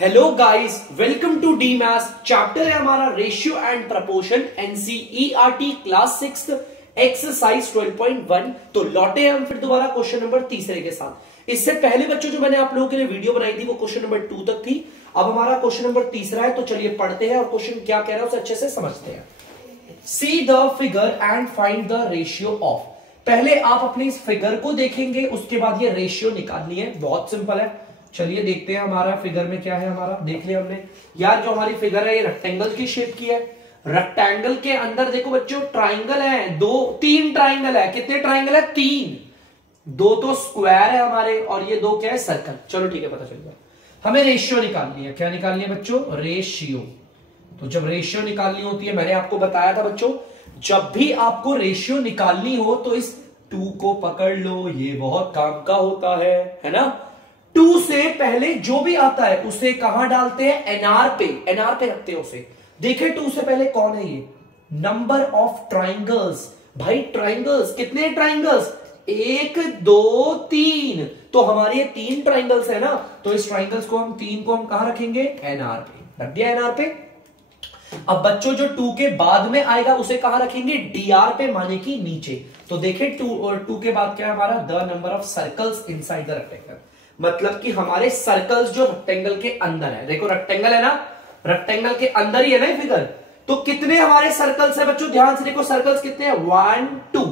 Hello guys, welcome to the maths. Chapter है हमारा ratio and proportion, NCERT class 6 exercise 12.1। तो लौटे हम फिर दोबारा क्वेश्चन नंबर तीसरे के साथ। इससे पहले बच्चों जो मैंने आप लोगों के लिए वीडियो बनाई थी वो क्वेश्चन नंबर 2 तक थी। अब हमारा क्वेश्चन नंबर तीसरा है, तो चलिए पढ़ते हैं और क्वेश्चन क्या कह रहा है उसे अच्छे से समझते हैं। See the figure and find the ratio of. पहले आप अपने इस फिगर को देखेंगे, उसके बाद ये रेशियो निकालनी है। बहुत सिंपल है, चलिए देखते हैं हमारा फिगर में क्या है। हमारा देख लिया हमने यार, जो हमारी फिगर है ये रेक्टेंगल की शेप की है। रेक्टेंगल के अंदर देखो बच्चों ट्राइंगल है, तीन ट्राइंगल है। कितने ट्राइंगल है? तीन। दो तो स्क्वायर है हमारे और ये दो क्या है? सर्कल। चलो ठीक है, पता चल गया। हमें रेशियो निकालनी है। क्या निकालनी है बच्चों? रेशियो। तो जब रेशियो निकालनी होती है, मैंने आपको बताया था बच्चों, जब भी आपको रेशियो निकालनी हो तो इस 2 को पकड़ लो, ये बहुत काम का होता है ना। 2 से पहले जो भी आता है उसे कहां डालते हैं? एनआर पे। एनआर पे रखते हैं उसे। देखे 2 से पहले कौन है ये? Number of triangles. भाई ट्राइंगल्स, कितने ट्राइंगल्स? 1 2 3। तो हमारे ये 3 ट्राइंगल्स है ना, तो इस ट्राइंगल्स को हम 3 को हम कहां रखेंगे? एनआर पे। रख दिया एनआर पे। अब बच्चों जो 2 के बाद में आएगा उसे कहां रखेंगे? डीआर पे, माने कि नीचे। तो देखे 2 और 2 के बाद क्या है हमारा? The number of circles inside the rectangle. मतलब कि हमारे सर्कल्स जो रेक्टेंगल के अंदर है। देखो रेक्टेंगल है ना, रेक्टेंगल के अंदर ही है ना ये फिगर। तो कितने हमारे सर्कल्स है बच्चों? ध्यान से देखो, सर्कल्स कितने हैं? 1 2।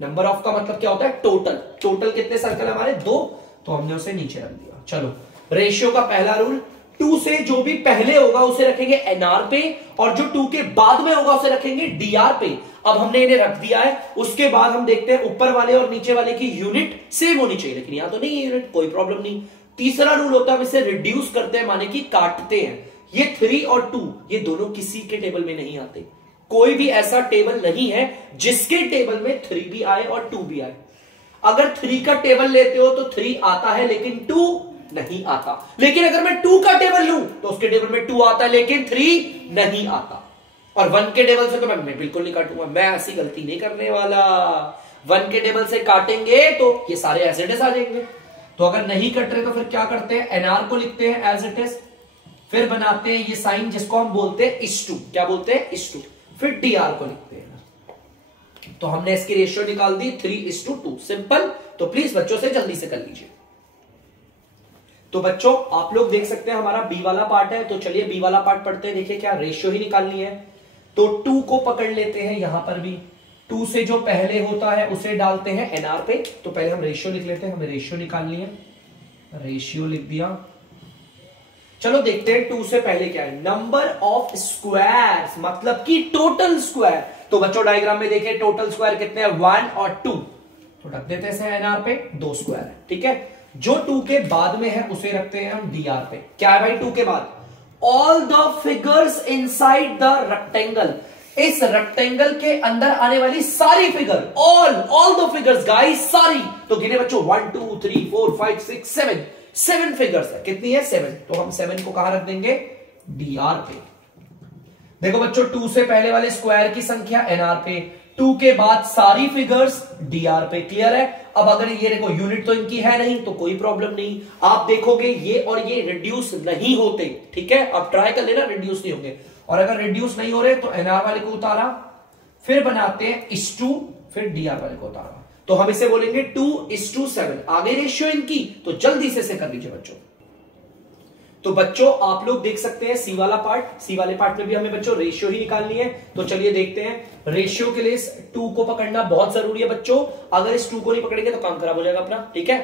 नंबर ऑफ का मतलब क्या होता है? टोटल। टोटल कितने सर्कल है हमारे? 2। तो हमने उसे नीचे रख दिया। चलो, रेशियो का पहला रूल, 2 से जो भी पहले होगा उसे रखेंगे एनआर पे, और जो 2 के बाद में होगा उसे रखेंगे डीआर पे। अब हमने इन्हें रख दिया है। उसके बाद हम देखते हैं ऊपर वाले और नीचे वाले की यूनिट सेम होनी चाहिए, लेकिन यहां तो नहीं है यूनिट, कोई प्रॉब्लम नहीं। तीसरा रूल होता है हम इसे रिड्यूस करते हैं, माने कि काटते हैं। ये 3 और 2 ये दोनों किसी के टेबल में नहीं आते। कोई भी ऐसा टेबल नहीं है जिसके टेबल में 3 भी आए और 2 भी आए। अगर 3 का टेबल लेते हो तो 3 आता है लेकिन 2 नहीं आता। लेकिन अगर मैं 2 का टेबल लूं तो उसके टेबल में 2 आता है लेकिन 3 नहीं आता। और 1 के टेबल से तो मैं बिल्कुल नहीं काटूंगा, मैं ऐसी गलती नहीं करने वाला। 1 के टेबल से काटेंगे तो ये सारे एज इट इज आ जाएंगे। तो अगर नहीं कट रहे तो फिर क्या करते हैं? एनआर को लिखते हैं एज इट इज, फिर बनाते हैं ये साइन जिसको हम बोलते हैं इस 2। क्या बोलते हैं? इस 2। फिर डीआर को लिखते हैं। तो हमने इसकी रेशियो निकाल दी 3:2। सिंपल। तो प्लीज बच्चों से जल्दी से कर लीजिए। तो बच्चों आप लोग देख सकते हैं हमारा बी वाला पार्ट है, तो चलिए बी वाला पार्ट पढ़ते हैं। देखिए क्या रेशियो ही निकालनी है, तो 2 को पकड़ लेते हैं। यहां पर भी 2 से जो पहले होता है उसे डालते हैं एनआर पे। तो पहले हम रेशियो लिख लेते हैं, हमें रेशियो निकालनी है। रेशियो लिख दिया। चलो देखते हैं 2 से पहले क्या है। नंबर ऑफ स्क्वायर्स, मतलब कि टोटल स्क्वायर। तो बच्चों डायग्राम में देखिए टोटल स्क्वायर कितने हैं? 1 और 2। तो रख देते हैं एनआर पे, 2 स्क्वायर है। ठीक है, जो 2 के बाद में है उसे रखते हैं हम डीआर पे। क्या है भाई 2 के बाद? All the figures inside the rectangle. इस रेक्टेंगल के अंदर आने वाली सारी figure, all the figures guys, सारी। तो गिने बच्चों 1 2 3 4 5 6 7। 7 फिगर्स है। कितनी है? 7। तो हम 7 को कहां रख देंगे? डीआर पे। देखो बच्चों 2 से पहले वाले स्क्वायर की संख्या एनआर पे, 2 के बाद सारी फिगर्स डीआर पे। क्लियर है? अब अगर ये देखो यूनिट तो इनकी है नहीं तो कोई प्रॉब्लम नहीं। आप देखोगे ये और ये रिड्यूस नहीं होते। ठीक है, अब ट्राई कर लेना, रिड्यूस नहीं होंगे। और अगर रिड्यूस नहीं हो रहे तो एनआर वाले को उतारा, फिर बनाते हैं इस 2, फिर डीआर वाले को उतारा। तो हम इसे बोलेंगे 2:7। आगे रेशियो इनकी, तो जल्दी से कर लीजिए बच्चों। तो बच्चों आप लोग देख सकते हैं सी वाला पार्ट, सी वाले पार्ट में भी हमें बच्चों रेशियो ही निकालनी है। तो चलिए देखते हैं। रेशियो के लिए इस 2 को पकड़ना बहुत जरूरी है बच्चों। अगर इस 2 को नहीं पकड़ेंगे तो काम खराब हो जाएगा अपना। ठीक है,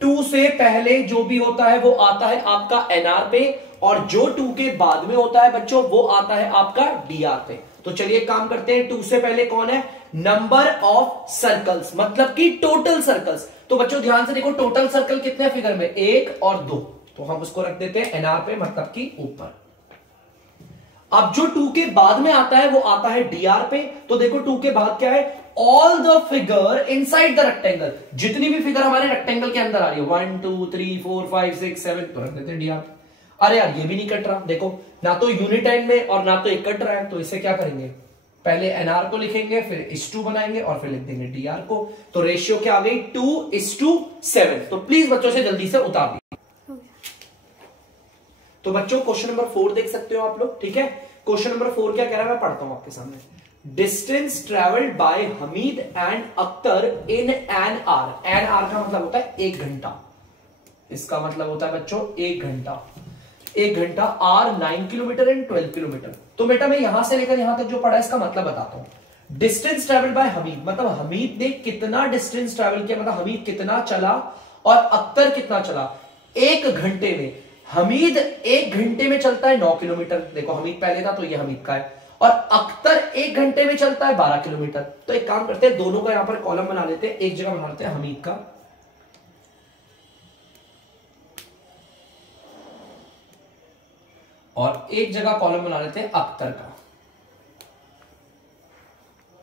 2 से पहले जो भी होता है वो आता है आपका एनआर पे, और जो 2 के बाद में होता है बच्चों वो आता है आपका डीआर पे। तो चलिए काम करते हैं। 2 से पहले कौन है? नंबर ऑफ सर्कल्स, मतलब कि टोटल सर्कल्स। तो बच्चों ध्यान से देखो टोटल सर्कल कितने हैं फिगर में? 1 और 2। तो हम उसको रख देते हैं एनआर पे, मतलब कि ऊपर। अब जो 2 के बाद में आता है वो आता है डीआर पे। तो देखो 2 के बाद क्या है? All the figure inside the rectangle. जितनी भी फिगर हमारे रेक्टेंगल के अंदर आ रही है 1 2 3 4 5 6 7, तो रख देते हैं डीआर। अरे यार ये भी नहीं कट रहा, देखो ना तो यूनिट एंड में और ना तो एक कट रहा है। तो इसे क्या करेंगे? पहले एनआर को लिखेंगे, फिर इस 2 बनाएंगे और फिर लिख देंगे डीआर को। तो रेशियो क्या आ गई? 2:7। तो प्लीज बच्चों से जल्दी से उतार दीजिए। तो बच्चों क्वेश्चन नंबर 4 देख सकते हो आप लोग, ठीक है। क्वेश्चन नंबर 4 क्या कह रहा है, मैं पढ़ता हूं आपके सामने। Distance travelled by Hamid and Akhtar in N R. N R का मतलब होता है 1 घंटा, इसका मतलब होता है बच्चों 1 घंटा। 1 घंटा, आर 9 किलोमीटर एंड 12 किलोमीटर। तो बेटा मैं यहां से लेकर यहां तक जो पढ़ा इसका मतलब बताता हूं। डिस्टेंस ट्रेवल्ड बाय हमीद मतलब हमीद ने कितना डिस्टेंस ट्रेवल किया, मतलब हमीद कितना चला और अख्तर कितना चला 1 घंटे में। हमीद 1 घंटे में चलता है 9 किलोमीटर, देखो हमीद पहले था तो ये हमीद का है, और अख्तर 1 घंटे में चलता है 12 किलोमीटर। तो एक काम करते हैं, दोनों का यहां पर कॉलम बना लेते हैं, एक जगह बना लेते हैं हमीद का और एक जगह कॉलम बना लेते हैं अख्तर का।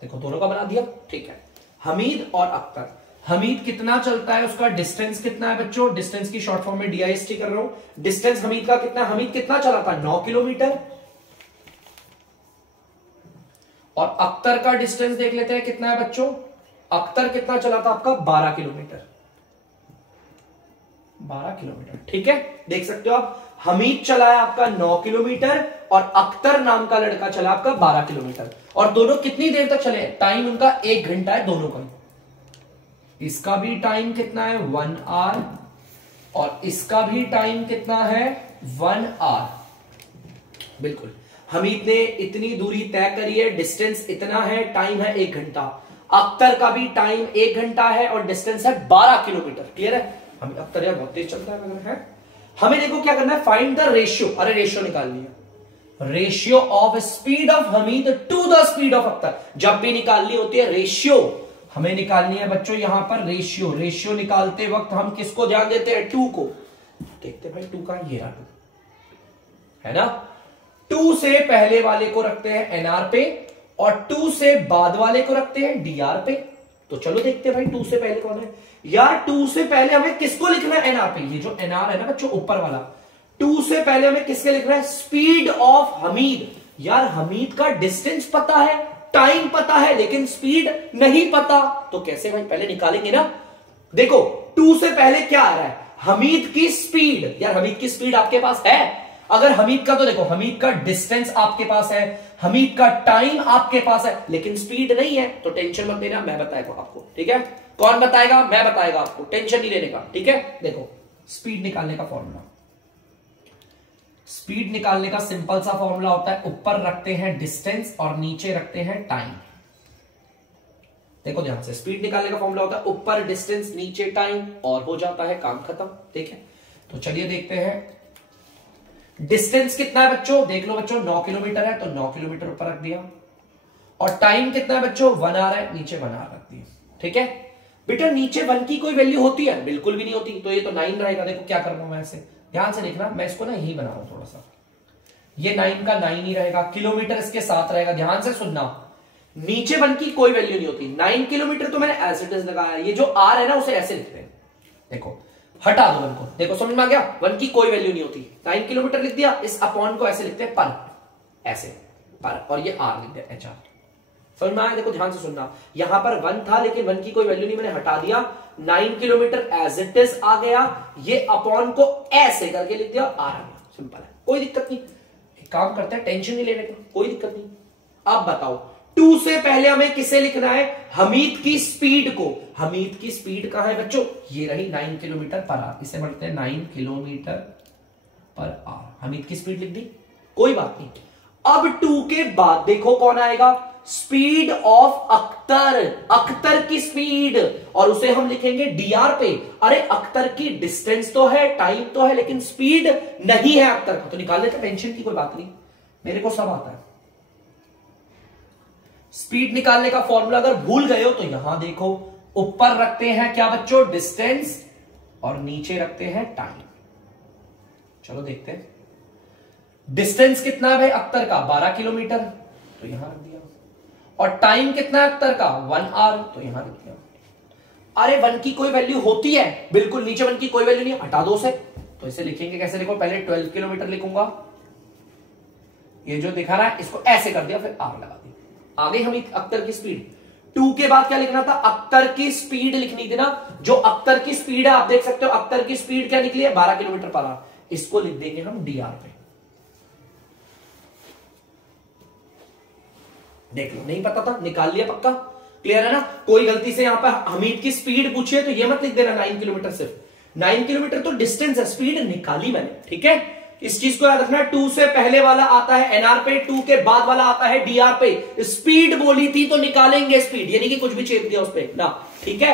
देखो दोनों का बना दिया, ठीक है। हमीद और अख्तर, हमीद कितना चलता है, उसका डिस्टेंस कितना है बच्चों, डिस्टेंस की शॉर्ट फॉर्म में DIST कर रहा हूं। डिस्टेंस हमीद का कितना, हमीद कितना चला था 9 किलोमीटर, और अख्तर का डिस्टेंस देख लेते हैं कितना है बच्चों। अख्तर कितना चला था आपका 12 किलोमीटर, 12 किलोमीटर, ठीक है। देख सकते हो आप, हमीद चला है आपका 9 किलोमीटर और अख्तर नाम का लड़का चला आपका 12 किलोमीटर, और दोनों कितनी देर तक चले, टाइम उनका 1 घंटा है दोनों का। इसका भी टाइम कितना है 1 आवर, और इसका भी टाइम कितना है 1 आवर। बिल्कुल, हमीद ने इतनी दूरी तय करी है, डिस्टेंस इतना है, टाइम है 1 घंटा। अख्तर का भी टाइम 1 घंटा है और डिस्टेंस है 12 किलोमीटर। क्लियर है, हमें अख्तर यार बहुत तेज चलता है। हमें देखो क्या करना है, फाइंड द रेशियो। अरे रेशियो निकालनी है, ratio of speed of Hamid to the speed of Akhtar. जब भी निकालनी होती है रेशियो, हमें निकालनी है बच्चों यहां पर रेशियो। रेशियो निकालते वक्त हम किसको ध्यान देते हैं, 2 को। देखते भाई 2 का ये रहा 2 है ना। 2 से पहले वाले को रखते हैं NR पे और 2 से बाद वाले को रखते हैं DR पे। तो चलो देखते हैं भाई 2 से पहले कौन है यार। 2 से पहले हमें किसको लिखना है, NR पे। ये जो NR है ना बच्चों ऊपर वाला, 2 से पहले हमें किसके लिखना है, स्पीड ऑफ हमीद। यार हमीद का डिस्टेंस पता है, टाइम पता है, लेकिन स्पीड नहीं पता, तो कैसे भाई, पहले निकालेंगे ना। देखो 2 से पहले क्या आ रहा है, हमीद की स्पीड। यार हमीद की स्पीड आपके पास है, अगर हमीद का, तो देखो हमीद का डिस्टेंस आपके पास है, हमीद का टाइम आपके पास है, लेकिन स्पीड नहीं है। तो टेंशन मत लेना, मैं बताएगा आपको, ठीक है। कौन बताएगा, मैं बताएगा आपको, टेंशन नहीं लेने का, ठीक है। देखो स्पीड निकालने का फॉर्मूला, स्पीड निकालने का सिंपल सा फॉर्मूला होता है, ऊपर रखते हैं डिस्टेंस और नीचे रखते हैं टाइम। देखो ध्यान से, स्पीड निकालने का फॉर्मूला होता है ऊपर डिस्टेंस नीचे टाइम, और हो जाता है काम खत्म, ठीक है। तो चलिए देखते हैं डिस्टेंस कितना है बच्चों। देख लो बच्चों 9 किलोमीटर है, तो 9 किलोमीटर ऊपर रख दिया, और टाइम कितना है बच्चों 1 आवर है, नीचे 1 आवर रख दिया, ठीक है। बेटा नीचे 1 की कोई वैल्यू होती है, बिल्कुल भी नहीं होती, तो ये तो 9 रहेगा। देखो क्या कर रहा हूं मैं, ऐसे ध्यान से देखना, मैं इसको ना यही बना रहा हूं थोड़ा सा, ये 9 का 9 ही रहेगा, किलोमीटर इसके साथ रहेगा। ध्यान से सुनना, नीचे 1 की कोई वैल्यू नहीं होती। 9 किलोमीटर तो मैंने एज इट इज लगाया, ये जो आर है ना उसे ऐसे लिखते हैं, देखो हटा दो 1 को, देखो समझ में आ गया। 1 की कोई वैल्यू नहीं होती, 9 किलोमीटर लिख दिया, इस अपॉन को ऐसे लिखते हैं पर, ऐसे पर, और ये आर लिख दिया HR। समझ में आया, देखो ध्यान से सुनना, यहां पर 1 था लेकिन 1 की कोई वैल्यू नहीं, मैंने हटा दिया, 9 किलोमीटर एज इट इज आ गया, ये अपॉन को ऐसे करके लिख दिया, आर आ गया, सिंपल है, कोई दिक्कत नहीं। एक काम करते हैं, टेंशन नहीं लेने का, कोई दिक्कत नहीं। अब बताओ 2 से पहले हमें किसे लिखना है, हमीद की स्पीड को। हमीद की स्पीड कहां है बच्चों, ये रही 9 किलोमीटर पर आवर, इसे बढ़ते हैं 9 किलोमीटर पर आवर। हमीद की स्पीड लिख दी, कोई बात नहीं। अब 2 के बाद देखो कौन आएगा, स्पीड ऑफ अख्तर, अख्तर की स्पीड, और उसे हम लिखेंगे DR पे। अरे अख्तर की डिस्टेंस तो है, टाइम तो है, लेकिन स्पीड नहीं है अख्तर का, तो निकाल लेते, टेंशन की कोई बात नहीं, मेरे को सब आता है। स्पीड निकालने का फॉर्मूला अगर भूल गए हो तो यहां देखो, ऊपर रखते हैं क्या बच्चों, डिस्टेंस, और नीचे रखते हैं टाइम। चलो देखते हैं, डिस्टेंस कितना है भाई अख्तर का 12 किलोमीटर, तो यहां रख दिया, और टाइम कितना है अख्तर का 1 आवर, तो यहां रख दिया। अरे 1 की कोई वैल्यू होती है, बिल्कुल नीचे 1 की कोई वैल्यू नहीं, हटा दो से, तो इसे लिखेंगे कैसे, देखो पहले 12 किलोमीटर लिखूंगा, ये जो दिखा रहा है इसको ऐसे कर दिया, फिर आर लगा दिया, आ गई हमें अख्तर की स्पीड। 2 के बाद क्या लिखना था, अख्तर की स्पीड लिखनी थी ना, जो अख्तर की स्पीड है आप देख सकते हो, अख्तर की स्पीड क्या निकली है 12 किलोमीटर पर आवर, इसको लिख देंगे हम DR पे। देख लो, नहीं पता था, निकाल लिया, पक्का क्लियर है ना। कोई गलती से यहां पर हमीद की स्पीड पूछे तो ये मत लिख देना 9 किलोमीटर, सिर्फ 9 किलोमीटर तो डिस्टेंस है, स्पीड निकाली मैंने, ठीक है। इस चीज को याद रखना, 2 से पहले वाला आता है एनआर पे, 2 के बाद वाला आता है डीआर पे। स्पीड बोली थी तो निकालेंगे स्पीड, यानी कि कुछ भी चेप दिया उस पे ना, ठीक है।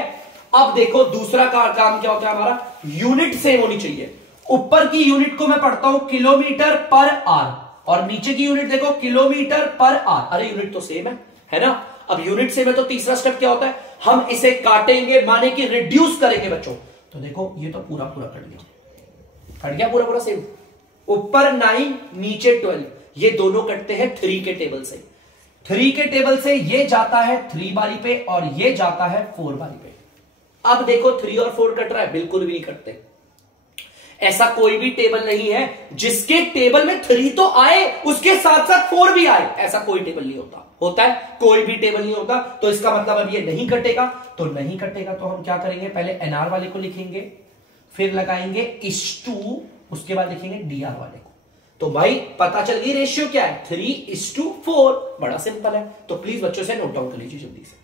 अब देखो दूसरा काम क्या होता है हमारा, यूनिट सेम होनी चाहिए। ऊपर की यूनिट को मैं पढ़ता हूं किलोमीटर पर आर, और नीचे की यूनिट देखो किलोमीटर पर आर। अरे यूनिट तो सेम है ना। अब यूनिट सेम है तो तीसरा स्टेप क्या होता है, हम इसे काटेंगे, माने कि रिड्यूस करेंगे बच्चों। तो देखो ये तो पूरा कट गया पूरा सेम। ऊपर 9 नीचे 12, ये दोनों कटते हैं 3 के टेबल से। 3 के टेबल से ये जाता है 3 बारी पे और ये जाता है 4 बारी पे। अब देखो 3 और 4 कट रहा है, बिल्कुल भी नहीं कटते। ऐसा कोई भी टेबल नहीं है जिसके टेबल में 3 तो आए उसके साथ साथ 4 भी आए, ऐसा कोई टेबल नहीं होता है, कोई भी टेबल नहीं होता। तो इसका मतलब अब ये नहीं कटेगा, तो नहीं कटेगा तो हम क्या करेंगे, पहले एनआर वाले को लिखेंगे, फिर लगाएंगे इस2, उसके बाद लिखेंगे डीआर वाले को। तो भाई पता चल गई रेशियो क्या है, 3:4। बड़ा सिंपल है, तो प्लीज बच्चों से नोट डाउन कर लीजिए जल्दी से।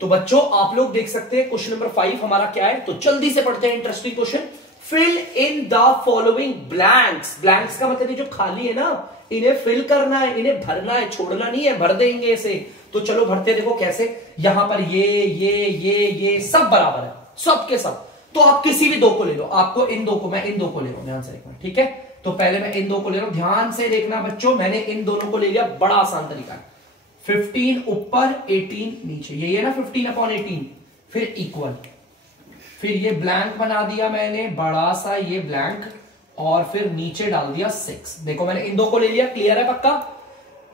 तो बच्चों आप लोग देख सकते हैं क्वेश्चन नंबर 5 हमारा क्या है, तो जल्दी से पढ़ते हैं interesting question. Fill in the following blanks. Blanks का मतलब ये जो खाली है ना, इन्हें फिल करना है, इन्हें भरना है, छोड़ना नहीं है, भर देंगे इसे। तो चलो भरते, देखो कैसे, यहां पर ये सब बराबर है, सब के सब। तो आप किसी भी दो को ले लो, आपको इन दो को, मैं इन दो को ले लो, ध्यान से देखना, ठीक है। तो पहले मैं इन दो को ले लो, ध्यान से देखना बच्चों, मैंने इन दोनों को ले लिया, बड़ा आसान तरीका है। 15 ऊपर 18 नीचे, ये है ना 15/18, फिर इक्वल, फिर ये ब्लैंक बना दिया मैंने, बड़ा सा ये ब्लैंक, और फिर नीचे डाल दिया 6। देखो मैंने इन दो को ले लिया, क्लियर है पक्का।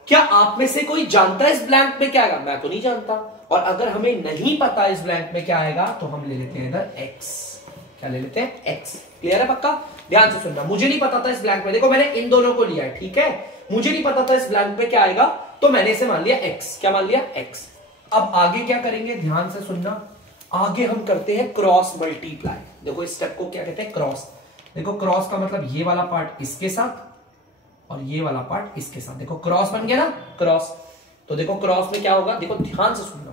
क्या आप में से कोई जानता है इस ब्लैंक में क्या आएगा, मैं तो नहीं जानता। और अगर हमें नहीं पता इस ब्लैंक में क्या आएगा, तो हम ले लेते हैं इधर x। क्या ले लेते हैं, x। क्लियर है पक्का, ध्यान से सुनना। मुझे नहीं पता था इस ब्लैंक में, देखो मैंने इन दोनों को लिया है, ठीक है। मुझे नहीं पता था इस ब्लैंक में क्या आएगा, तो मैंने इसे मान लिया x। क्या मान लिया, x। अब आगे क्या करेंगे, ध्यान से सुनना। आगे हम करते हैं क्रॉस मल्टीप्लाई। देखो इस स्टेप को क्या कहते हैं, क्रॉस। देखो क्रॉस का मतलब ये वाला पार्ट इसके साथ और ये वाला पार्ट इसके साथ, देखो क्रॉस बन गया ना, क्रॉस। तो देखो क्रॉस में क्या होगा, देखो ध्यान से सुनना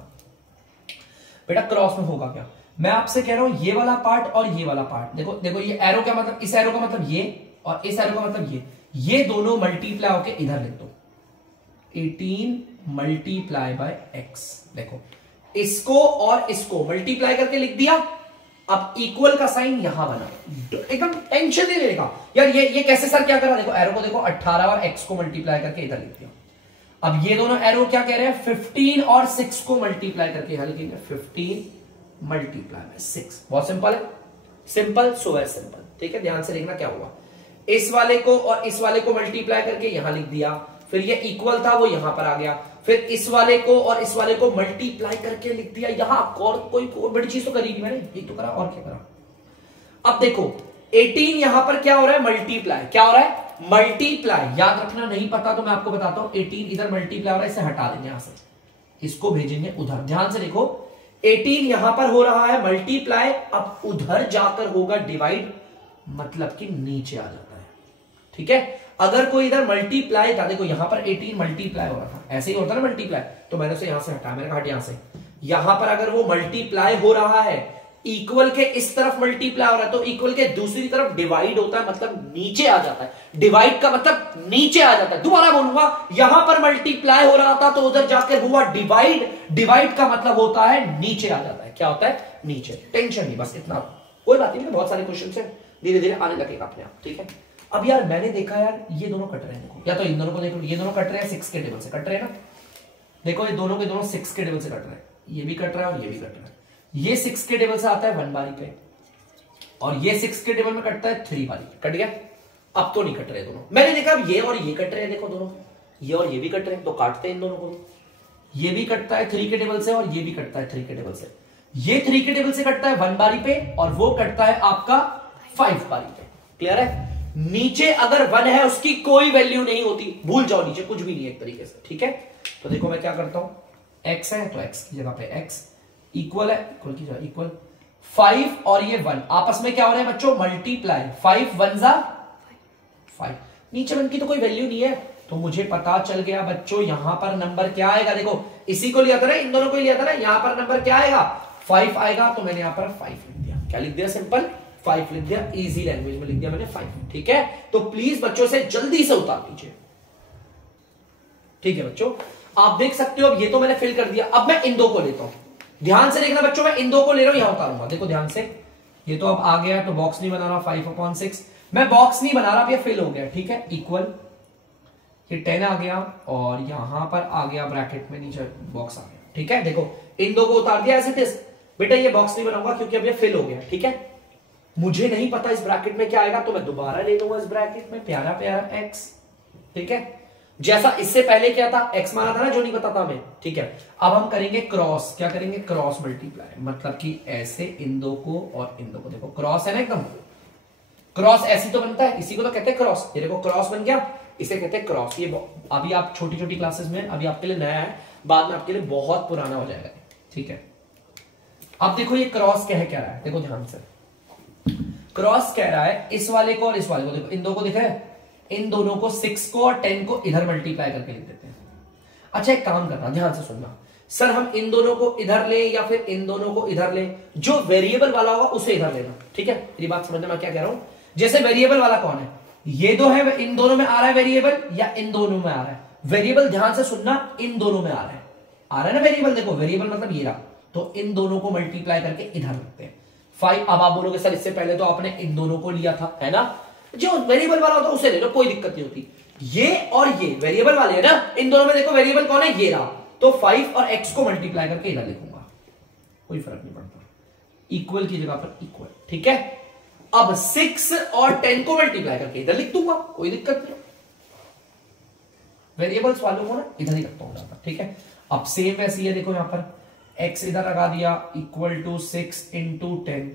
बेटा, क्रॉस में होगा क्या, मैं आपसे कह रहा हूं ये वाला पार्ट और ये वाला पार्ट, देखो देखो ये एरो का मतलब, इस एरो का मतलब ये, और इस एरो का मतलब ये दोनों मल्टीप्लाई होके इधर लिख दो, 18 मल्टीप्लाई बाय x। देखो इसको और इसको मल्टीप्लाई करके लिख दिया। अब इक्वल का साइन यहां बना, एकदम टेंशन नहीं लेगा यार, ये कैसे सर क्या करा, देखो एरो को देखो 18 और x को मल्टीप्लाई करके इधर लिख दिया। अब ये दोनों एरो क्या कह रहे हैं, 15 और 6 को मल्टीप्लाई करके यहां लिखेंगे, 15 मल्टीप्लाई बाय 6। बहुत सिंपल है, सिंपल, सो है सिंपल, ठीक है। ध्यान से देखना क्या हुआ, इस वाले को और इस वाले को मल्टीप्लाई करके यहां लिख दिया, फिर ये इक्वल था वो यहां पर आ गया, फिर इस वाले को और इस वाले को मल्टीप्लाई करके लिख दिया यहां। और कोई बड़ी चीज तो करी नहीं मैंने, ये तो करा, और क्या करा। अब देखो 18 यहां पर क्या हो रहा है, मल्टीप्लाई, क्या हो रहा है, मल्टीप्लाई। याद रखना, नहीं पता तो मैं आपको बताता हूं, 18 इधर मल्टीप्लाई हो रहा है, इसे हटा देंगे यहां से, इसको भेजेंगे उधर। ध्यान से देखो 18 यहां पर हो रहा है मल्टीप्लाई, अब उधर जाकर होगा डिवाइड, मतलब कि नीचे आ जाता है, ठीक है। अगर कोई इधर मल्टीप्लाई था, देखो यहां पर 18 मल्टीप्लाई हो रहा था, ऐसे ही होता है ना मल्टीप्लाई, तो मैंने उसे यहां से हटाया, मैंने कहा हट यहां से। यहां पर अगर वो मल्टीप्लाई हो रहा है, इक्वल के इस तरफ मल्टीप्लाई हो रहा है, तो इक्वल के दूसरी तरफ डिवाइड होता है, मतलब नीचे आ जाता है। डिवाइड का मतलब नीचे आ जाता है। दोबारा बोलूंगा, यहां पर मल्टीप्लाई हो रहा था तो उधर जाकर हुआ डिवाइड, डिवाइड का मतलब होता है नीचे आ जाता है। क्या होता है, नीचे। टेंशन नहीं, बस इतना, कोई बात नहीं, बहुत सारे क्वेश्चन है, धीरे धीरे आने लगेगा अपने आप, ठीक है। अब यार मैंने देखा यार ये दोनों कट रहे हैं, देखो या तो इन दोनों को देखो, ये दोनों कट रहे हैं 6 के टेबल से, कट रहे हैं ना, देखो ये दोनों के दोनों 6 के टेबल से कट रहे हैं, ये भी कट रहा है और ये भी कट रहा है। ये 6 के टेबल से आता है 1 बारी पे, और ये 6 के टेबल में कटता है 3 बारी, कट गया। अब तो नहीं कट रहे दोनों, मैंने देखा अब ये और ये कट रहे हैं, देखो दोनों, ये और ये भी कट रहे हैं, तो काटते हैं इन दोनों को। ये भी कटता है 3 के टेबल से और ये भी कटता है 3 के टेबल से। ये 3 के टेबल से कटता है 1 बारी पे और वो कटता है आपका 5 बारी पे। क्लियर है। नीचे अगर 1 है उसकी कोई वैल्यू नहीं होती, भूल जाओ, नीचे कुछ भी नहीं है एक तरीके से, ठीक है। तो देखो मैं क्या करता हूं, x है तो x की जगह पे x, इक्वल है, इक्वल की जगह इक्वल, 5 और ये 1 आपस में क्या हो रहे हैं बच्चों, मल्टीप्लाई, 5 1 जा 5, नीचे 1 की तो कोई वैल्यू नहीं है, तो मुझे पता चल गया बच्चों यहां पर नंबर क्या आएगा। देखो इसी को लिया था ना, इन दोनों को लिया था ना, यहां पर नंबर क्या आएगा 5 आएगा, तो मैंने यहां पर 5 लिख दिया। क्या लिख दिया? सिंपल 5 लिख दिया, इजी लैंग्वेज में लिख दिया मैंने 5। ठीक है, तो प्लीज बच्चों से जल्दी से उतार दीजिए। ठीक है बच्चों, आप देख सकते हो अब ये तो मैंने फिल कर दिया। अब मैं इन दो को लेता हूं, ध्यान से देखना बच्चों, मैं इन दो को ले रहा हूं, यहां उतारूंगा। देखो ध्यान से, ये तो अब आ गया, तो बॉक्स नहीं बना रहा, 5/6 मैं बॉक्स नहीं बना रहा, अब ये फिल हो गया। ठीक है, इक्वल ये 10 आ गया और यहां पर आ गया ब्रैकेट में नीचे बॉक्स आ गया। ठीक है, देखो इन दो को उतार दिया एज इट इज। बेटा ये बॉक्स नहीं बनाऊंगा क्योंकि अब ये फिल हो गया। ठीक है, मुझे नहीं पता इस ब्रैकेट में क्या आएगा, तो मैं दोबारा ले लूंगा इस ब्रैकेट में प्यारा प्यारा एक्स। ठीक है, जैसा इससे पहले क्या था, एक्स माना था ना, जो नहीं पता था हमें। ठीक है, अब हम करेंगे क्रॉस। क्या करेंगे? क्रॉस मल्टीप्लाई, मतलब कि ऐसे इन दो को और इन दो को। देखो क्रॉस है ना, एकदम क्रॉस ऐसी तो बनता है, इसी को तो कहते हैं क्रॉस। ये देखो क्रॉस बन गया, इसे कहते हैं क्रॉस। ये अभी आप छोटी छोटी क्लासेस में, अभी आपके लिए नया है, बाद में आपके लिए बहुत पुराना हो जाएगा। ठीक है, अब देखो ये क्रॉस कह क्या रहा है, देखो ध्यान से, क्रॉस कह रहा है इस वाले को और इस वाले को। देखो इन दो को दिख रहा है, इन दोनों को 6 को और 10 को इधर मल्टीप्लाई करके लिख देते हैं। अच्छा एक काम करना, ध्यान से सुनना, सर हम इन दोनों को इधर ले या फिर इन दोनों को इधर ले, जो वेरिएबल वाला होगा उसे इधर लेना। ठीक है, मेरी बात समझना मैं क्या कह रहा हूं। जैसे वेरिएबल वाला कौन है, ये दो है, इन दोनों में आ रहा है वेरिएबल या इन दोनों में आ रहा है वेरिएबल? ध्यान से सुनना, इन दोनों में आ रहा है ना वेरिएबल। देखो वेरिएबल मतलब ये रहा, तो इन दोनों को मल्टीप्लाई करके इधर रखते हैं 5। अब आप बोलोगे सर इससे पहले तो आपने इन दोनों को लिया था, है ना, जो वेरिएबल वाला होता है उसे ले लो, कोई दिक्कत नहीं होती। ये और ये वेरिएबल वाले है ना, इन दोनों में देखो वेरिएबल कौन है, ये रहा, तो 5 और x को मल्टीप्लाई करके इधर लिखूंगा, कोई फर्क नहीं पड़ता, इक्वल की जगह पर इक्वल। ठीक है, अब 6 और 10 को मल्टीप्लाई करके इधर लिख दूंगा, कोई दिक्कत नहीं। वेरिएबल्स वालों को ना इधर ही रखता हूं। ठीक है, अब सेम वैसी है, देखो यहां पर x इधर लगा दिया, इक्वल टू 6 इंटू 10।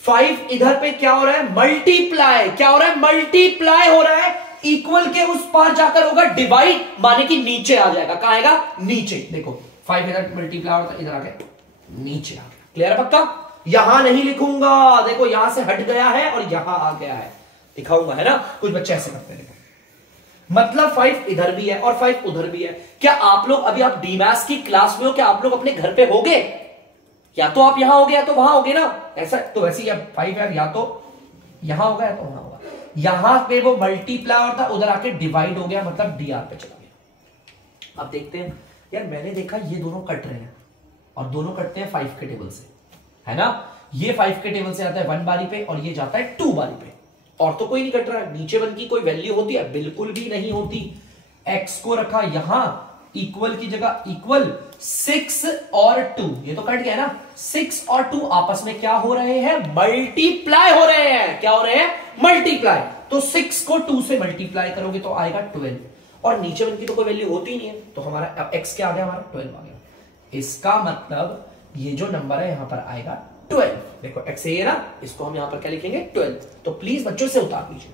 5 इधर पे क्या हो रहा है, मल्टीप्लाई। क्या हो रहा है, मल्टीप्लाई हो रहा है। इक्वल के उस पार जाकर होगा डिवाइड, माने कि नीचे आ जाएगा। कहां आएगा, नीचे। देखो 5 इधर मल्टीप्लाई होता, इधर आ गया, नीचे आ गया। क्लियर है पक्का? यहां नहीं लिखूंगा, देखो यहां से हट गया है और यहां आ गया है, दिखाऊंगा, है ना। कुछ बच्चे ऐसे करते हैं, मतलब 5 इधर भी है और 5 उधर भी है। क्या आप लोग अभी आप डीमैथ्स की क्लास में हो, क्या आप लोग अपने घर पे होगे? या तो आप यहां होगे या तो वहां होगे ना, ऐसा तो वैसे ही 5 है, या तो यहां होगा या तो वहां होगा। यहां पे वो मल्टीप्लाई होता, उधर आके डिवाइड हो गया, मतलब डीआर पे चला गया। अब देखते हैं यार, मैंने देखा ये दोनों कट रहे हैं और दोनों कटते हैं 5 के टेबल से, है ना। ये 5 के टेबल से आता है 1 बारी पे और ये जाता है 2 बारी पे, और तो कोई नहीं कट रहा है। नीचे 1 की कोई वैल्यू होती है, बिल्कुल भी नहीं होती। x को रखा यहां, इक्वल की जगह इक्वल, 6 और 2, ये तो कट गया ना। 6 और 2 आपस में क्या हो रहे हैं, मल्टीप्लाई हो रहे हैं। क्या हो रहे हैं, मल्टीप्लाई। तो 6 को 2 से मल्टीप्लाई करोगे तो आएगा 12, और नीचे 1 की तो कोई वैल्यू होती नहीं है, तो हमारा x क्या आ गया, हमारा 12 आ गया। इसका मतलब ये जो नंबर है यहां पर आएगा 12। देखो x है ना, इसको हम यहां पर क्या लिखेंगे, 12। तो प्लीज बच्चों से उतार दीजिए।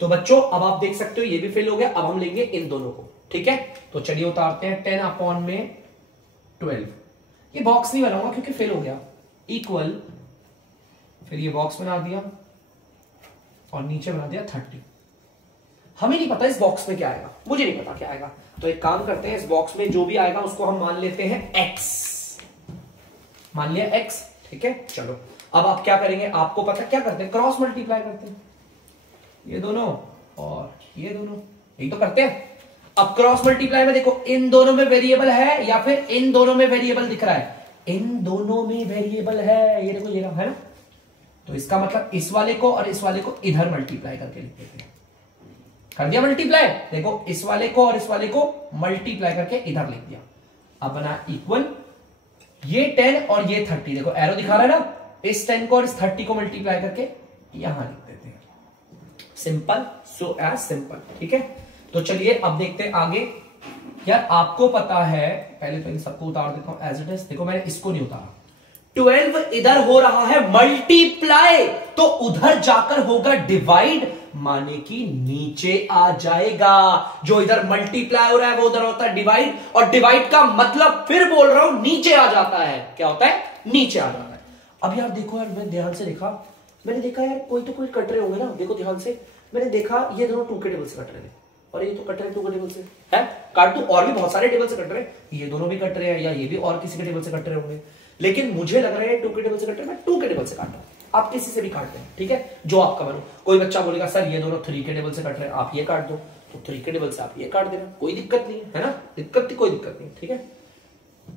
तो बच्चों अब आप देख सकते हो ये भी फिल हो गया। अब हम लेंगे इन दोनों को। ठीक है, तो चलिए उतारते हैं। 10 अपॉन में 12, ये बॉक्स नहीं बनाऊंगा क्योंकि फिल हो गया, इक्वल, फिर ये बॉक्स बना दिया और नीचे बना दिया 30। हमें नहीं पता इस बॉक्स में क्या आएगा, मुझे नहीं पता क्या आएगा, तो एक काम करते हैं, इस बॉक्स में जो भी आएगा उसको हम मान लेते हैं x, मान लिया x। ठीक है, चलो अब आप क्या करेंगे, आपको पता क्या करते हैं, क्रॉस मल्टीप्लाई करते हैं, ये दोनों और ये दोनों, यही तो करते हैं। अब क्रॉस मल्टीप्लाई में देखो इन दोनों में वेरिएबल है या फिर इन दोनों में वेरिएबल दिख रहा है, इन दोनों में वेरिएबल है, ये देखो ये रहा, है ना। तो इसका मतलब इस वाले को और इस वाले को इधर मल्टीप्लाई करके लिख देते हैं। कर दिया मल्टीप्लाई, देखो इस वाले को और इस वाले को मल्टीप्लाई करके इधर लिख दिया। अब बना इक्वल, ये 10 और ये 30, देखो एरो दिखा रहा है ना, इस 10 को और इस 30 को मल्टीप्लाई करके यहां लिख देते हैं। Simple, so as simple. ठीक है, तो चलिए अब देखते हैं आगे। यार आपको पता है, पहले तो इन सबको उतार देता हूं एज इट इज। देखो मैंने इसको नहीं उतारा, 12 इधर हो रहा है मल्टीप्लाई, तो उधर जाकर होगा डिवाइड, माने कि नीचे आ जाएगा। जो इधर मल्टीप्लाई हो रहा है वो उधर होता है डिवाइड, और डिवाइड का मतलब फिर बोल रहा हूं नीचे आ जाता है। क्या होता है, नीचे आ जाता है। अब यार देखो यार, मैं ध्यान से देखा, मैंने देखा यार कोई तो कोई कट रहे होंगे ना, देखो ध्यान से, मैंने देखा ये दोनों 2 के टेबल से कट रहे थे और ये तो कट रहे 2 के टेबल से है, काट दो, और भी बहुत सारे टेबल से कट रहे हैं, ये दोनों भी कट रहे हैं या ये भी और किसी के टेबल से कट रहे होंगे, लेकिन मुझे लग रहा है 2 के टेबल से कट रहे हैं, मैं 2 के टेबल से काट रहा हूं। आप किसी से भी काट दें, ठीक है, जो आपका मन हो। कोई बच्चा बोलेगा सर ये दोनों 3 के टेबल से कट रहे हैं, आप ये काट दो, तो 3 के टेबल से आप ये काट देना, कोई दिक्कत नहीं है ना, कोई दिक्कत नहीं, ठीक है।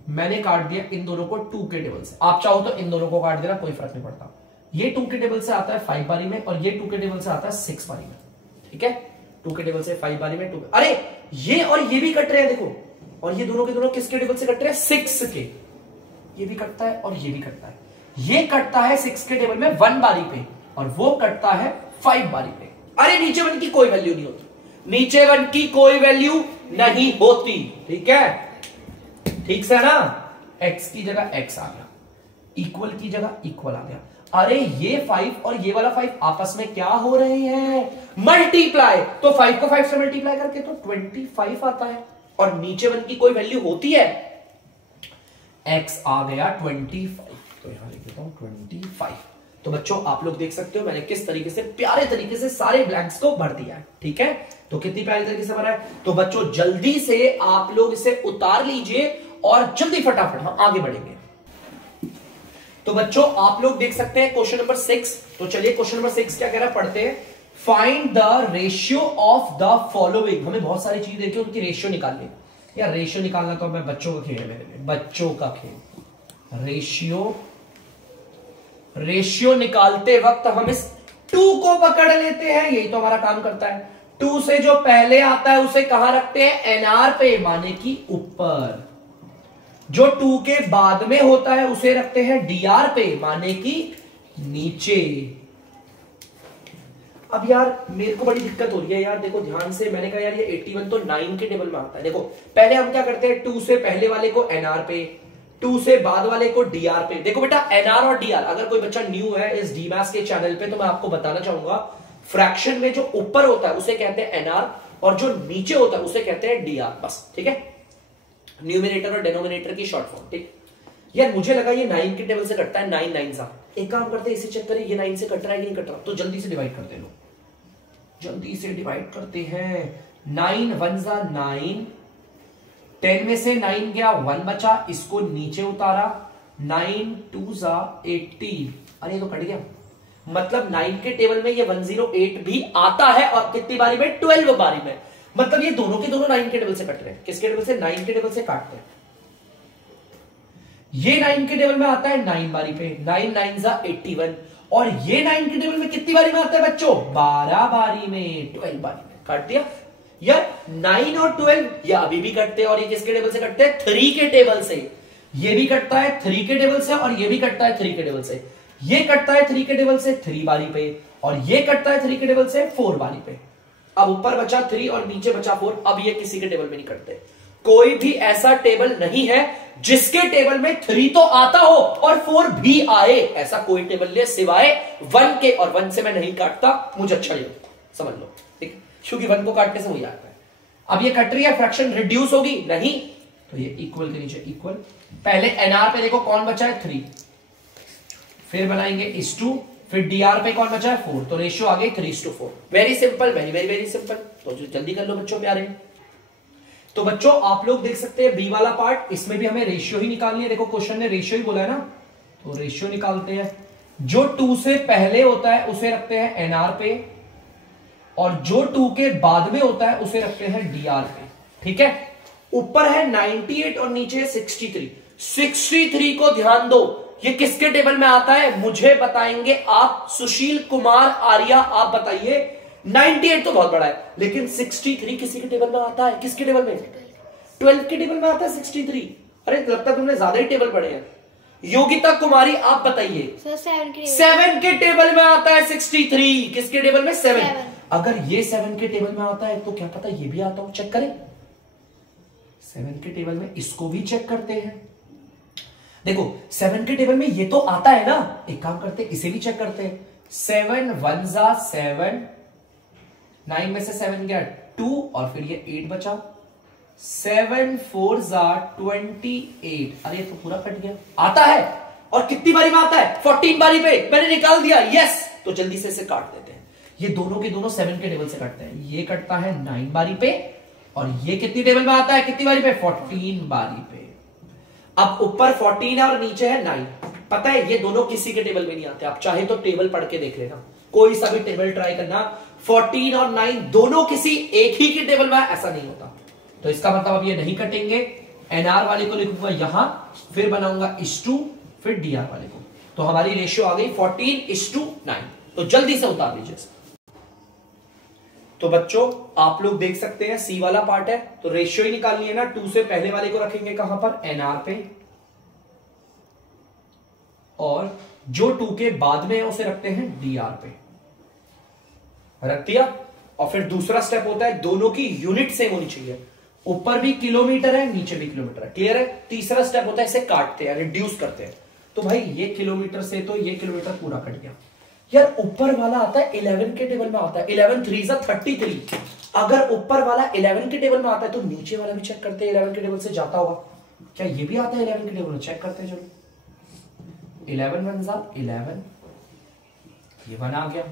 मैंने काट दिया इन दोनों को 2 के टेबल से, आप चाहो तो इन दोनों को काट देना, कोई फर्क नहीं पड़ता। ये 2 के टेबल से आता है 5 बारी में और ये 2 के टेबल से आता है 6 बारी में, ठीक है। 2 के टेबल से 5 बारी में 2, अरे ये और ये भी कट रहे हैं देखो, और ये दोनों के दोनों किसके टेबल से कट रहे हैं, 6 के, ये भी कटता है और ये भी कटता है। ये कटता है 6 के टेबल में 1 बारी पे और वो कटता है 5 बारी पे। अरे नीचे 1 की कोई वैल्यू नहीं होती, नीचे 1 की कोई वैल्यू नहीं होती, ठीक है, ठीक से ना। x की जगह x आ गया, इक्वल की जगह इक्वल आ गया। अरे ये 5 और ये वाला 5 आपस में क्या हो रहे हैं, मल्टीप्लाई, तो 5 को 5 से मल्टीप्लाई करके तो 25 आता है और नीचे 1 की कोई वैल्यू होती है, x आ गया 25, तो यहां लिख देता हूं 25। तो बच्चों आप लोग देख सकते हो मैंने किस तरीके से प्यारे तरीके से सारे ब्लैंक्स को भर दिया है, ठीक है। तो कितनी प्यारी तरीके से भरा है। तो बच्चों जल्दी से आप लोग इसे उतार लीजिए और जल्दी फटाफट हम आगे बढ़ेंगे। तो बच्चों आप लोग देख सकते हैं क्वेश्चन नंबर 6। तो चलिए क्वेश्चन नंबर 6 क्या कह रहा है, पढ़ते हैं। Find the ratio of the following. हमें बहुत सारी चीज देखी, उनकी रेशियो निकालनी। यार रेशियो निकालना तो मैं बच्चों का खेल है, मेरे लिए बच्चों का खेल। रेशियो निकालते वक्त हम इस 2 को पकड़ लेते हैं, यही तो हमारा काम करता है। 2 से जो पहले आता है उसे कहां रखते हैं, एनआर पे, माने कि ऊपर। जो 2 के बाद में होता है उसे रखते हैं डीआर पे, माने कि नीचे। अब यार मेरे को बड़ी दिक्कत हो रही है यार, देखो ध्यान से, मैंने कहा यार ये 81 तो 9 के टेबल में आता है। देखो पहले हम क्या करते हैं, 2 से पहले वाले को एनआर पे, 2 से बाद वाले को डीआर पे। देखो बेटा एनआर और डीआर, अगर कोई बच्चा न्यू है इस डीमैथ्स के चैनल पे तो मैं आपको बताना चाहूंगा, फ्रैक्शन में जो ऊपर होता है उसे कहते हैं एनआर और जो नीचे होता है उसे कहते हैं डीआर, बस, ठीक है। न्यूमिनेटर और डेनोमिनेटर की शॉर्ट फॉर्म, ठीक। यार मुझे लगा ये 9 के टेबल से कटता है, 9 9 सा। एक काम करते हैं, इसे चेक करें ये 9 से कट रहा है कि नहीं कट रहा, तो जल्दी से डिवाइड करते हैं लोग, जल्दी से डिवाइड करते हैं। 9 1 जा 9, 10 में से 9 गया, 1 बचा, इसको नीचे उतारा, 9 2 जा 18। अरे ये तो कट गया, मतलब 9 के टेबल में ये 108 भी आता है और कितनी बारी में, 12 बारी में। मतलब ये दोनों के दोनों 9 के टेबल से कट रहे हैं। किसके टेबल से, 9 के टेबल से काटते हैं। ये 9 के टेबल में आता है 9 बारी पे, 9 9 जा 81, और ये 9 के टेबल में कितनी बारी में आता है बच्चों, 12 बारी में, 12 बारी में। काट दिया यार, 9 और 12 ये अभी भी कटते हैं, और ये किसके टेबल से कटते हैं, 3 के टेबल से। ये भी कटता है 3 के टेबल से और ये भी कटता है 3 के टेबल से। ये कटता है 3 के टेबल से 3 बारी पे और ये कटता है 3 के टेबल से 4 बारी पे। अब ऊपर बचा 3 और नीचे बचा 4। अब ये किसी के टेबल में नहीं कटते। कोई भी ऐसा टेबल नहीं है जिसके टेबल में 3 तो आता हो और 4 भी आए, ऐसा कोई टेबल नहीं सिवाय 1 के, और 1 से मैं नहीं काटता, मुझे अच्छा नहीं लगता, समझ लो, ठीक, क्योंकि 1 को काटने से वही आता है। अब ये कट रही है, फ्रैक्शन रिड्यूस होगी नहीं, तो ये इक्वल के नीचे इक्वल। पहले एनआर पे देखो कौन बचा है, 3, फिर बनाएंगे इस 2, फिर डीआर पे कौन बचा है, 4, तो रेशियो आ गई 3:4। Very simple, very very very simple. तो जल्दी कर लो बच्चों प्यारे। तो बच्चों आप लोग देख सकते हैं बी वाला पार्ट, इसमें भी हमें रेशियो ही निकालनी है। देखो क्वेश्चन ने रेशियो ही बोला है ना, तो रेशियो निकालते हैं। जो 2 से पहले होता है उसे रखते हैं एनआर पे, और जो 2 के बाद में होता है उसे रखते हैं डीआर पे, ठीक है। ऊपर है 98 और नीचे 63। 63 को ध्यान दो, ये किसके टेबल में आता है मुझे बताएंगे आप, सुशील कुमार आर्या, आप बताइए। 98 तो बहुत बड़ा है, लेकिन 63 किसी के टेबल में आता है, किसके टेबल में, 12 के टेबल में आता है 63। अरे लगता है तुमने ज्यादा ही टेबल पढ़े हैं। योगिता कुमारी आप बताइए, 7 के टेबल में आता है 63। किसके टेबल में, 7। अगर ये 7 के टेबल में आता है तो क्या पता ये भी आता हो, चेक करें। 7 के टेबल में इसको भी चेक करते हैं। देखो 7 के टेबल में ये तो आता है ना, एक काम करते हैं इसे भी चेक करते हैं। 7 1 जा 7, 9 में से 7 गया 2, और फिर ये 8 बचा, 7 4 जा 28। अरे तो पूरा कट गया, आता है। और कितनी बारी में आता है, 14 बारी पे। मैंने निकाल दिया, यस। तो जल्दी से इसे काट देते हैं। ये दोनों के दोनों 7 के टेबल से कटते हैं। ये कटता है 9 बारी पे और ये कितनी टेबल में आता है, कितनी बारी पे, 14 बारी पे। अब ऊपर 14 है और नीचे है 9। पता है ये दोनों किसी के टेबल में नहीं आते, आप चाहे तो टेबल पढ़ के देख लेना, कोई सा भी टेबल ट्राई करना, 14 और 9 दोनों किसी एक ही के टेबल में, ऐसा नहीं होता। तो इसका मतलब अब ये नहीं कटेंगे। एनआर वाले को लिखूंगा यहां, फिर बनाऊंगा इस2, फिर डीआर वाले को। तो हमारी रेशियो आ गई 14:9। तो जल्दी से उतार लीजिए। तो बच्चों आप लोग देख सकते हैं सी वाला पार्ट है, तो रेशियो ही निकालनी है ना। 2 से पहले वाले को रखेंगे कहां पर, एनआर पे, और जो 2 के बाद में है उसे रखते हैं डीआर पे, रख दिया। और फिर दूसरा स्टेप होता है दोनों की यूनिट सेम होनी चाहिए, ऊपर भी किलोमीटर है नीचे भी किलोमीटर है, क्लियर है। तीसरा स्टेप होता है इसे काटते हैं, रिड्यूस करते हैं। तो भाई ये किलोमीटर से तो ये किलोमीटर पूरा कट गया। यार ऊपर वाला आता है 11 के टेबल में आता है, 11 3 33। अगर ऊपर वाला 11 के टेबल में आता है तो नीचे वाला भी चेक करते हैं 11 के टेबल से जाता होगा। क्या ये भी आता है 11 के टेबल में, चेक करते हैं। चलो 11 1 11, ये 1 आ गया,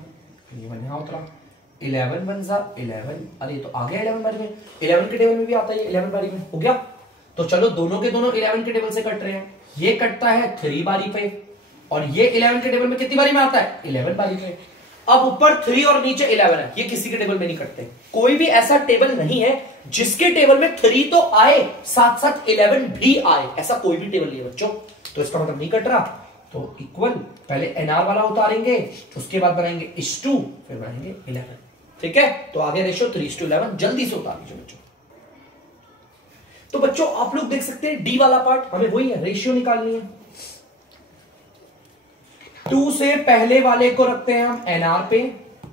ये 1 यहां उतरा, 11 1 11। अरे तो आ गया 11 बारी में, 11 के टेबल में भी आता है 11 बारी में, हो गया। तो चलो दोनों के दोनों 11 के टेबल से कट रहे हैं। ये कटता है 3 बारी पे और ये 11 के टेबल में कितनी बारी में आता है, 11 बारी पे। अब ऊपर 3 और नीचे 11 है, ये किसी के टेबल में नहीं कटते। कोई भी ऐसा टेबल नहीं है जिसके टेबल में 3 तो आए साथ साथ 11 भी आए, ऐसा कोई भी टेबल नहीं है बच्चों। तो इसका मतलब नहीं कट रहा। तो इक्वल पहले एनआर वाला उतारेंगे, उसके बाद बनाएंगे इस2, फिर बनाएंगे 11। ठीक है, तो आगे रेशियो 3:11। जल्दी से उतार लीजिए बच्चों। तो बच्चों आप लोग देख सकते हैं डी वाला पार्ट हमें वही है, रेशियो निकालनी है। 2 से पहले वाले को रखते हैं हम एनआर पे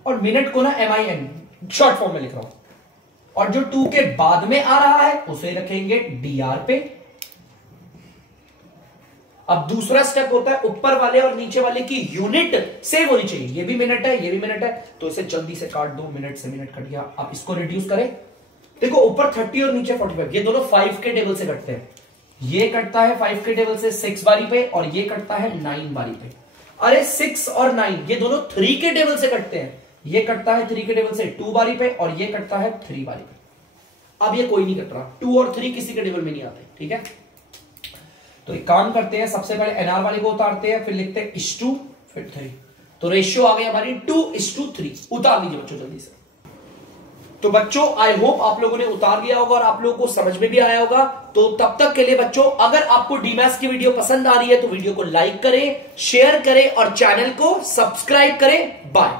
और मिनट को ना MIN शॉर्ट फॉर्म में लिख रहा हूं, और जो 2 के बाद में आ रहा है उसे रखेंगे डीआर पे। अब दूसरा स्टेप होता है ऊपर वाले और नीचे वाले की यूनिट सेम होनी चाहिए। ये भी मिनट है, ये भी मिनट है, तो इसे जल्दी से काट दो, मिनट से मिनट कट गया। अब इसको रिड्यूस करें, देखो ऊपर 30 और नीचे 45, ये दोनों 5 के टेबल से कटते हैं। ये कटता है 5 के टेबल से 6 बारी पे और ये कटता है 9 बारी पे। अरे 6 और 9 ये दोनों 3 के टेबल से कटते हैं। ये कटता है 3 के टेबल से 2 बारी पे और ये कटता है 3 बारी पे। अब ये कोई नहीं कट रहा, 2 और 3 किसी के टेबल में नहीं आते। ठीक है, तो एक काम करते हैं, सबसे पहले एनआर वाले को उतारते हैं, फिर लिखते हैं इस2 फिर 3। तो रेशियो आ गई हमारी 2:3। उतार लीजिए बच्चों जल्दी से। तो बच्चों आई होप आप लोगों ने उतार लिया होगा और आप लोगों को समझ में भी आया होगा। तो तब तक के लिए बच्चों अगर आपको डीमैथ्स की वीडियो पसंद आ रही है तो वीडियो को लाइक करें, शेयर करें और चैनल को सब्सक्राइब करें। बाय।